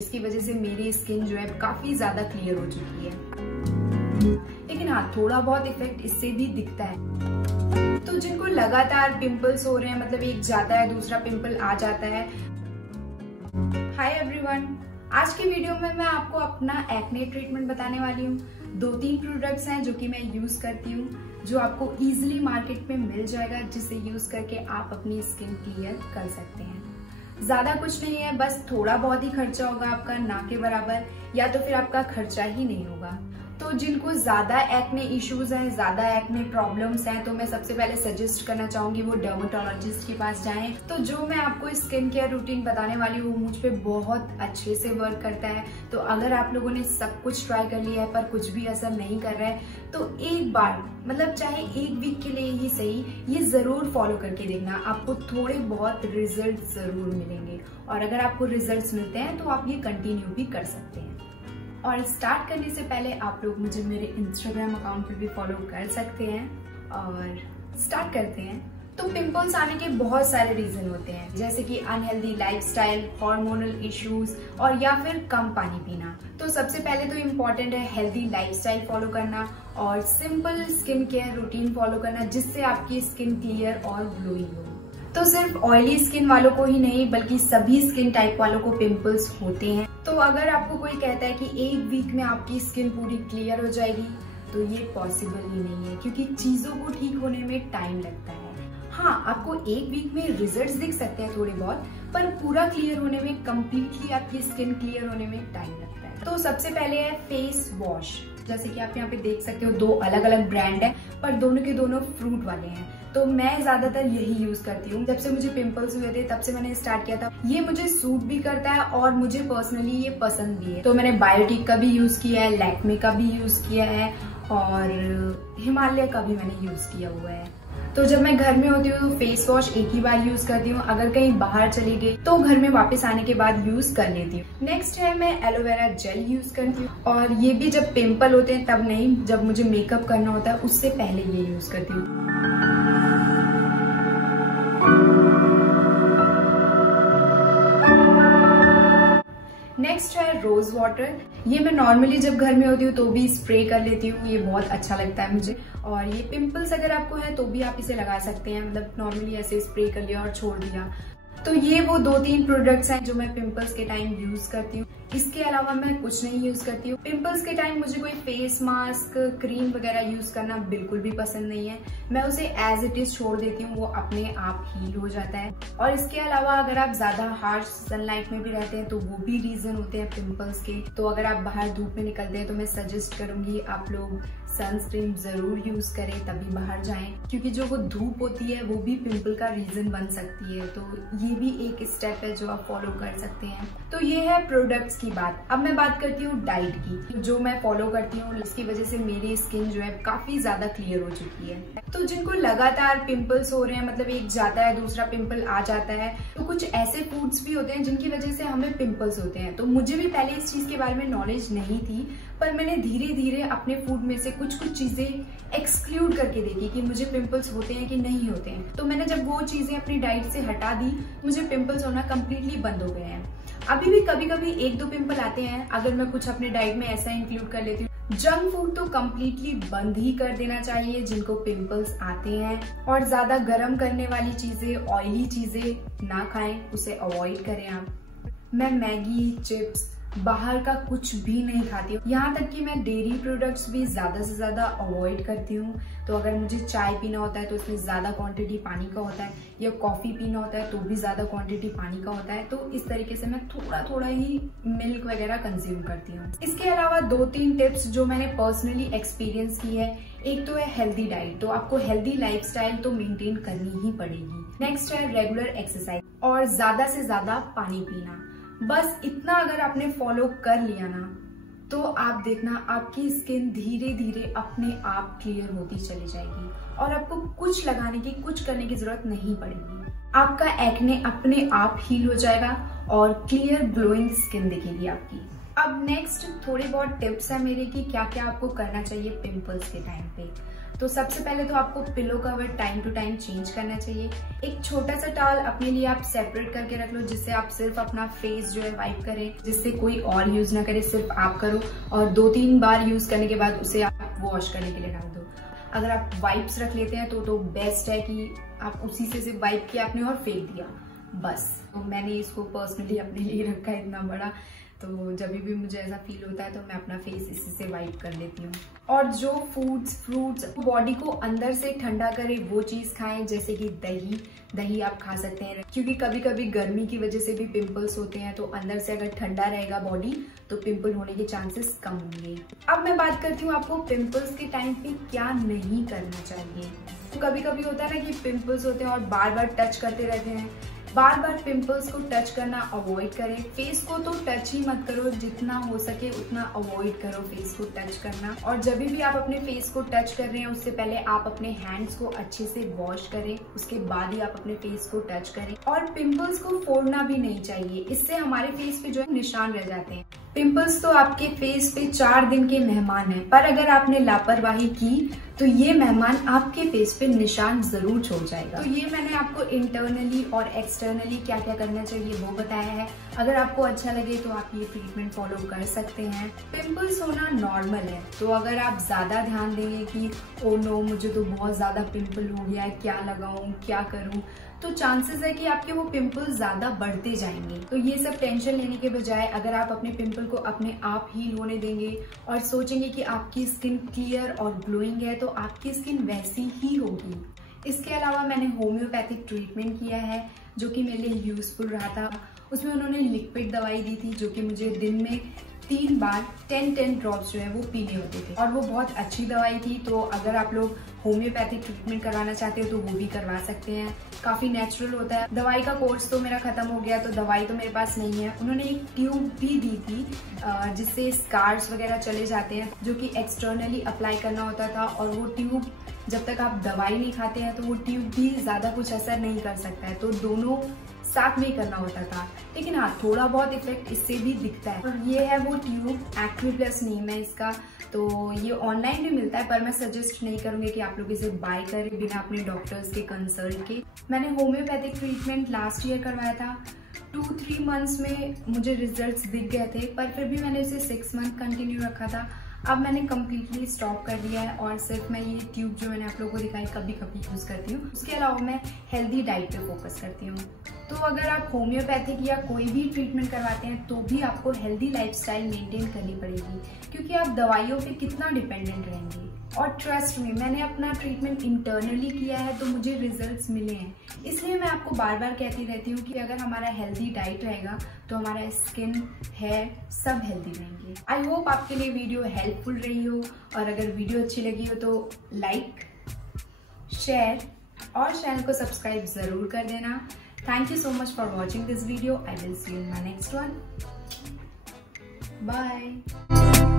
इसकी वजह से मेरी स्किन जो है काफी ज्यादा क्लियर हो चुकी है। लेकिन हाँ, थोड़ा बहुत इफेक्ट इससे भी दिखता है। तो जिनको लगातार पिंपल्स हो रहे हैं, मतलब एक जाता है दूसरा पिंपल आ जाता है। हाय एवरीवन, आज की वीडियो में मैं आपको अपना एक्ने ट्रीटमेंट बताने वाली हूँ। 2-3 प्रोडक्ट्स हैं जो कि मैं यूज करती हूँ, जो आपको इजीली मार्केट में मिल जाएगा, जिसे यूज करके आप अपनी स्किन क्लियर कर सकते हैं। ज्यादा कुछ नहीं है, बस थोड़ा बहुत ही खर्चा होगा आपका, ना के बराबर, या तो फिर आपका खर्चा ही नहीं होगा। तो जिनको ज्यादा एक्ने इश्यूज हैं, ज्यादा एक्ने प्रॉब्लम्स हैं, तो मैं सबसे पहले सजेस्ट करना चाहूंगी वो डर्मेटोलॉजिस्ट के पास जाएं। तो जो मैं आपको स्किन केयर रूटीन बताने वाली हूँ, मुझ पे बहुत अच्छे से वर्क करता है। तो अगर आप लोगों ने सब कुछ ट्राई कर लिया है पर कुछ भी असर नहीं कर रहा है, तो एक बार, मतलब चाहे 1 वीक के लिए ही सही, ये जरूर फॉलो करके देखना। आपको थोड़े बहुत रिजल्ट जरूर मिलेंगे, और अगर आपको रिजल्ट मिलते हैं तो आप ये कंटिन्यू भी कर सकते हैं। और स्टार्ट करने से पहले आप लोग मुझे मेरे इंस्टाग्राम अकाउंट पे भी फॉलो कर सकते हैं। और स्टार्ट करते हैं। तो पिंपल्स आने के बहुत सारे रीजन होते हैं, जैसे कि अनहेल्दी लाइफस्टाइल, हार्मोनल इश्यूज, और या फिर कम पानी पीना। तो सबसे पहले तो इम्पोर्टेंट है हेल्दी लाइफस्टाइल फॉलो करना और simple skin care routine follow करना, जिससे आपकी स्किन क्लियर और ग्लोइंग हो। तो सिर्फ ऑयली स्किन वालों को ही नहीं, बल्कि सभी स्किन टाइप वालों को पिंपल्स होते हैं। तो अगर आपको कोई कहता है कि 1 वीक में आपकी स्किन पूरी क्लियर हो जाएगी, तो ये पॉसिबल ही नहीं है, क्योंकि चीजों को ठीक होने में टाइम लगता है। हाँ, आपको 1 वीक में रिजल्ट्स दिख सकते हैं थोड़े बहुत, पर पूरा क्लियर होने में, कम्प्लीटली आपकी स्किन क्लियर होने में टाइम लगता है। तो सबसे पहले है फेस वॉश। जैसे कि आप यहाँ पे देख सकते हो, 2 अलग अलग ब्रांड है, पर दोनों के दोनों फ्रूट वाले हैं। तो मैं ज्यादातर यही यूज करती हूँ। जब से मुझे पिंपल्स हुए थे तब से मैंने स्टार्ट किया था। ये मुझे सूट भी करता है और मुझे पर्सनली ये पसंद भी है। तो मैंने बायोटिक का भी यूज किया है, लैक्मे का भी यूज किया है, और हिमालय का भी मैंने यूज किया हुआ है। तो जब मैं घर में होती हूँ तो फेस वॉश एक ही बार यूज करती हूँ। अगर कहीं बाहर चली गई तो घर में वापस आने के बाद यूज कर लेती हूँ। नेक्स्ट है, मैं एलोवेरा जेल यूज करती हूँ, और ये भी जब पिंपल होते हैं तब नहीं, जब मुझे मेकअप करना होता है उससे पहले ये यूज करती हूँ। नेक्स्ट है रोज वाटर। ये मैं नॉर्मली जब घर में होती हूँ तो भी स्प्रे कर लेती हूँ, ये बहुत अच्छा लगता है मुझे। और ये पिंपल्स अगर आपको है तो भी आप इसे लगा सकते हैं, मतलब नॉर्मली ऐसे स्प्रे कर लिया और छोड़ दिया। तो ये वो 2-3 प्रोडक्ट्स हैं जो मैं पिंपल्स के टाइम यूज करती हूँ। इसके अलावा मैं कुछ नहीं यूज करती हूँ। पिंपल्स के टाइम मुझे कोई फेस मास्क, क्रीम वगैरह यूज करना बिल्कुल भी पसंद नहीं है। मैं उसे एज इट इज छोड़ देती हूँ, वो अपने आप हील हो जाता है। और इसके अलावा अगर आप ज्यादा हार्श सनलाइट में भी रहते हैं तो वो भी रीजन होते हैं पिंपल्स के। तो अगर आप बाहर धूप में निकलते हैं तो मैं सजेस्ट करूंगी आप लोग सनस्क्रीन जरूर यूज करें, तभी बाहर जाएं, क्योंकि जो वो धूप होती है वो भी पिंपल का रीजन बन सकती है। तो ये भी एक स्टेप है जो आप फॉलो कर सकते हैं। तो ये है प्रोडक्ट्स की बात। अब मैं बात करती हूँ डाइट की, जो मैं फॉलो करती हूँ। इसकी वजह से मेरी स्किन जो है काफी ज्यादा क्लियर हो चुकी है। तो जिनको लगातार पिंपल्स हो रहे हैं, मतलब एक जाता है दूसरा पिंपल आ जाता है, तो कुछ ऐसे फूड्स भी होते हैं जिनकी वजह से हमें पिंपल्स होते हैं। तो मुझे भी पहले इस चीज के बारे में नॉलेज नहीं थी, पर मैंने धीरे धीरे अपने फूड में से कुछ चीजें एक्सक्लूड करके देखी कि मुझे पिंपल्स होते हैं कि नहीं होते हैं। तो मैंने जब वो चीजें अपनी डाइट से हटा दी, मुझे पिंपल्स होना कम्प्लीटली बंद हो गए हैं। अभी भी कभी कभी 1-2 पिंपल आते हैं, अगर मैं कुछ अपने डाइट में ऐसा इंक्लूड कर लेती हूँ। जंक फूड तो कम्प्लीटली बंद ही कर देना चाहिए जिनको पिंपल्स आते हैं, और ज्यादा गर्म करने वाली चीजें, ऑयली चीजें ना खाएं, उसे अवॉइड करें आप। मैं मैगी, चिप्स, बाहर का कुछ भी नहीं खाती हूँ। यहाँ तक कि मैं डेयरी प्रोडक्ट्स भी ज्यादा से ज्यादा अवॉइड करती हूँ। तो अगर मुझे चाय पीना होता है तो उसमें ज्यादा क्वांटिटी पानी का होता है, या कॉफी पीना होता है तो भी ज्यादा क्वांटिटी पानी का होता है। तो इस तरीके से मैं थोड़ा थोड़ा ही मिल्क वगैरह कंज्यूम करती हूँ। इसके अलावा 2-3 टिप्स जो मैंने पर्सनली एक्सपीरियंस की है। एक तो है हेल्दी डाइट, तो आपको हेल्दी लाइफस्टाइल तो मेंटेन करनी ही पड़ेगी। नेक्स्ट है रेगुलर एक्सरसाइज, और ज्यादा से ज्यादा पानी पीना। बस इतना अगर आपने फॉलो कर लिया ना, तो आप देखना आपकी स्किन धीरे धीरे अपने आप क्लियर होती चली जाएगी, और आपको कुछ लगाने की, कुछ करने की जरूरत नहीं पड़ेगी। आपका एक्ने अपने आप हील हो जाएगा और क्लियर ग्लोइंग स्किन दिखेगी आपकी। अब नेक्स्ट थोड़े बहुत टिप्स है मेरे कि क्या क्या आपको करना चाहिए पिंपल्स के टाइम पे। तो सबसे पहले तो आपको pillow cover time to time change करना चाहिए। एक छोटा सा टॉवल अपने लिए आप सेपरेट करके रख लो, जिससे आप सिर्फ अपना फेस जो है वाइप करें, जिससे कोई और यूज ना करे, सिर्फ आप करो और 2-3 बार यूज करने के बाद उसे आप वॉश करने के लिए डाल दो। अगर आप वाइप्स रख लेते हैं तो बेस्ट है कि आप उसी से सिर्फ वाइप किया आपने और फेंक दिया बस। तो मैंने इसको पर्सनली अपने लिए रखा है इतना बड़ा, तो जब भी मुझे ऐसा फील होता है तो मैं अपना फेस इसी से वाइप कर लेती हूँ। और जो फूड्स फ्रूट्स बॉडी को अंदर से ठंडा करे वो चीज खाएं, जैसे कि दही आप खा सकते हैं, क्योंकि कभी कभी गर्मी की वजह से भी पिंपल्स होते हैं, तो अंदर से अगर ठंडा रहेगा बॉडी तो पिंपल होने के चांसेस कम होंगे। अब मैं बात करती हूँ आपको पिंपल्स के टाइम पे क्या नहीं करना चाहिए। तो कभी कभी होता है ना कि पिंपल्स होते हैं और बार बार टच करते रहते हैं। बार बार पिंपल्स को टच करना अवॉइड करें। फेस को तो टच ही मत करो, जितना हो सके उतना अवॉइड करो फेस को टच करना। और जब भी आप अपने फेस को टच कर रहे हैं उससे पहले आप अपने हैंड्स को अच्छे से वॉश करें, उसके बाद ही आप अपने फेस को टच करें। और पिंपल्स को फोड़ना भी नहीं चाहिए, इससे हमारे फेस पे जो है निशान रह जाते हैं। पिंपल्स तो आपके फेस पे 4 दिन के मेहमान हैं, पर अगर आपने लापरवाही की तो ये मेहमान आपके फेस पे निशान जरूर छोड़ जाएगा। तो ये मैंने आपको इंटरनली और एक्सटर्नली क्या क्या करना चाहिए वो बताया है। अगर आपको अच्छा लगे तो आप ये ट्रीटमेंट फॉलो कर सकते हैं। पिंपल्स होना नॉर्मल है, तो अगर आप ज्यादा ध्यान देंगे कि ओ नो मुझे तो बहुत ज्यादा पिंपल हो गया है, क्या लगाऊं क्या करूं, तो चांसेस है कि आपके वो पिंपल्स ज्यादा बढ़ते जाएंगे। तो ये सब टेंशन लेने के बजाय अगर आप अपने पिंपल को अपने आप हील होने देंगे और सोचेंगे कि आपकी स्किन क्लियर और ग्लोइंग है, तो आपकी स्किन वैसी ही होगी। इसके अलावा मैंने होम्योपैथिक ट्रीटमेंट किया है जो कि मेरे लिए यूजफुल रहा था। उसमें उन्होंने लिक्विड दवाई दी थी जो कि मुझे दिन में 3 बार 10 ड्रॉप्स जो है वो पीने होते थे, और वो बहुत अच्छी दवाई थी। तो अगर आप लोग होम्योपैथिक ट्रीटमेंट करवाना चाहते हो तो वो भी करवा सकते हैं, काफी नेचुरल होता है। दवाई का कोर्स तो मेरा खत्म हो गया, तो दवाई तो मेरे पास नहीं है। उन्होंने एक ट्यूब भी दी थी जिससे स्कार्स वगैरह चले जाते हैं, जो कि एक्सटर्नली अप्लाई करना होता था। और वो ट्यूब जब तक आप दवाई नहीं खाते हैं तो वो ट्यूब भी ज्यादा कुछ असर नहीं कर सकता है, तो दोनों साथ में ही करना होता था। लेकिन हाँ, थोड़ा बहुत इफेक्ट इससे भी दिखता है। और ये है वो ट्यूब, एक्ने प्लस नेम है इसका। तो ये ऑनलाइन भी मिलता है, पर मैं सजेस्ट नहीं करूंगी कि आप लोग इसे बाय करें बिना अपने डॉक्टर्स के कंसल्ट के। मैंने होम्योपैथिक ट्रीटमेंट लास्ट ईयर करवाया था। 2-3 मंथ्स में मुझे रिजल्ट्स दिख गए थे, पर फिर भी मैंने इसे 6 मंथ कंटिन्यू रखा था। अब मैंने कम्प्लीटली स्टॉप कर दिया है और सिर्फ मैं ये ट्यूब जो मैंने आप लोगों को दिखाई कभी कभी यूज करती हूँ। उसके अलावा मैं हेल्दी डाइट पे फोकस करती हूँ। तो अगर आप होम्योपैथिक या कोई भी ट्रीटमेंट करवाते हैं तो भी आपको हेल्दी लाइफस्टाइल मेंटेन करनी पड़ेगी, क्योंकि आप दवाइयों पे कितना डिपेंडेंट रहेंगे। और ट्रस्ट में, मैंने अपना ट्रीटमेंट इंटरनली किया है तो मुझे रिजल्ट्स मिले हैं। इसलिए मैं आपको बार बार कहती रहती हूँ कि अगर हमारा हेल्दी डाइट रहेगा तो हमारा स्किन, हेयर सब हेल्दी रहेंगे। आई होप आपके लिए वीडियो हेल्पफुल रही हो, और अगर वीडियो अच्छी लगी हो तो लाइक, शेयर और चैनल को सब्सक्राइब जरूर कर देना। Thank you so much for watching this video. I will see you in my next one. Bye.